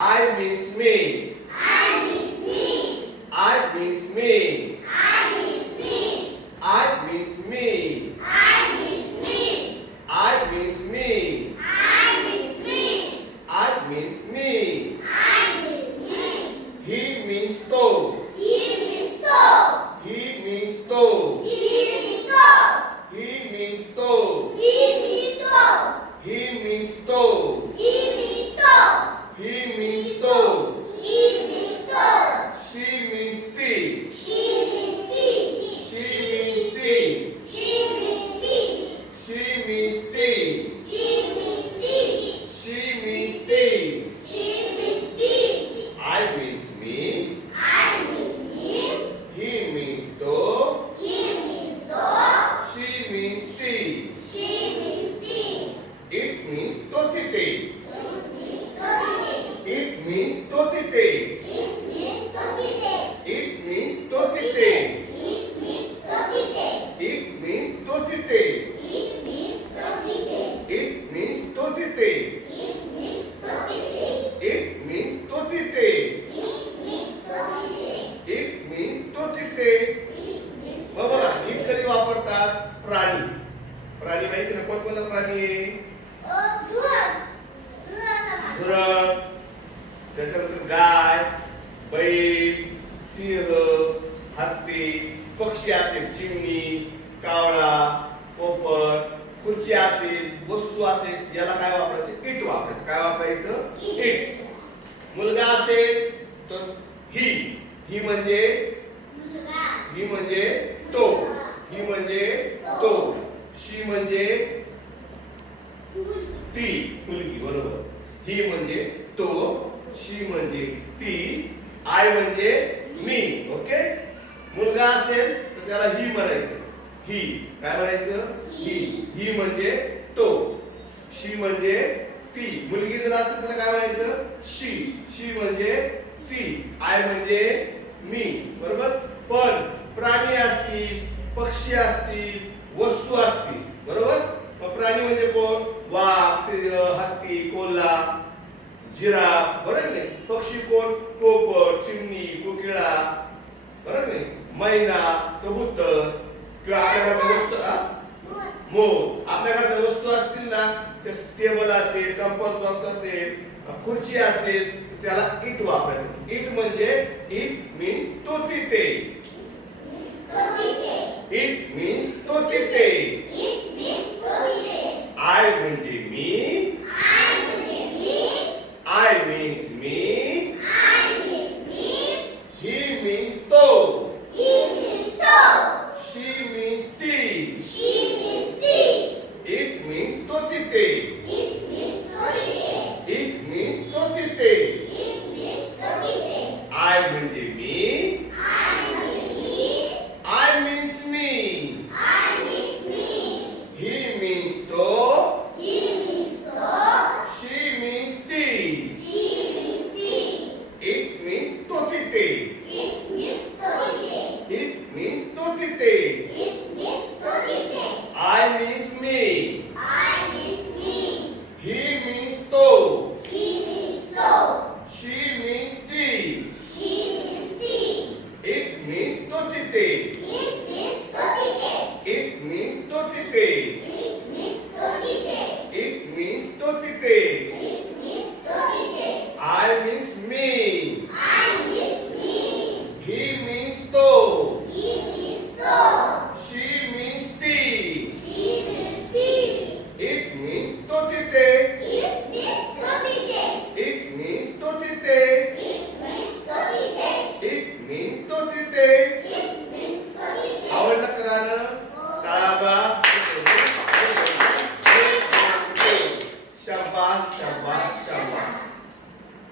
I means me. I means me. I means me. I means me. I means me. I means me. I means me I means me I means me He means to. He It means totite. It means totite. It means totite. It means totite. It means totite. It means totite. मग बघा it कधी वापरतात प्राणी प्राणी माहिती ना कोणकोणता प्राणी आहे धरण त्याच्यानंतर गाय बैल सिंह हत्ती पक्षी असेल चिमणी कावळा पोपट खुर्ची असेल वस्तू असेल याला काय वापरायचं? इट वापरायचं. काय वापरायचं? इट मुलगा असेल तर ही. ही म्हणजे? ही म्हणजे तो. ही म्हणजे तो. शी म्हणजे ती. मुलगी. बरोबर. ही म्हणजे तो शी म्हणजे ती आय म्हणजे मी ओके? मुलगा असेल तर त्याला ही म्हणायचं. ही. काय म्हणायचं? ही. ही म्हणजे तो. शी म्हणजे ती. मुलगी जर असेल तर काय म्हणायचं? शी. शी म्हणजे ती. आय म्हणजे मी. बरोबर? पण प्राणी असतील पक्षी असतील वस्तू असतील बरोबर मग प्राणी म्हणजे कोण वाघ सिंह हत्ती कोल्हा जिराफ बरोबर नाही पक्षी कोण पोपट चिमणी कोकिळा बरोबर नाही? मैना कबूतर किंवा आपल्या घरात वस्तू मो आपल्या घरात वस्तू असतील ना ते टेबल असेल कंपास बॉक्स असेल खुर्ची असेल त्याला इट वापरायचं. इट म्हणजे इट मीन्स तो तिथे means totite. It means totite. It means totite. It means totite. I means me. I means me. He means to. He means so. She means thee. She means thee. It means totite. It means totite. It means totite. It means totite. It means totite.